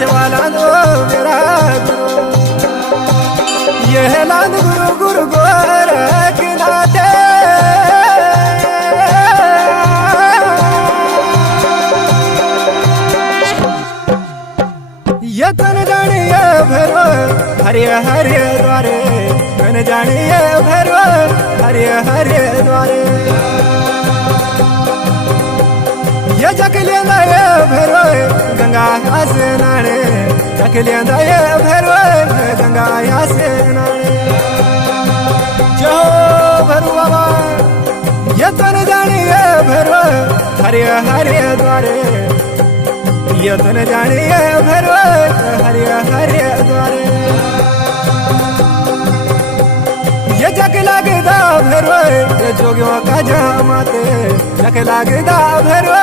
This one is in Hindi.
सेवालांद मेरा गुरु यह लांद गुरु गुरु गोरखनाथे ये तन जानिए भैरो हरे हरे द्वारे तन जानिए भैरो हरे हरे द्वारे ये जकलेंदा ये भैरो गंगा स्नाने जकलेंदा ये भैरो गंगा स्नाने जो भैरो बाबा ये तन जानिए भैरो हरे हरे द्वारे ये तन जानिए भैरो हरे हरे द्वारे ये जग लगदा भैरो ये जोगियों का जमाते जग लगदा भैरो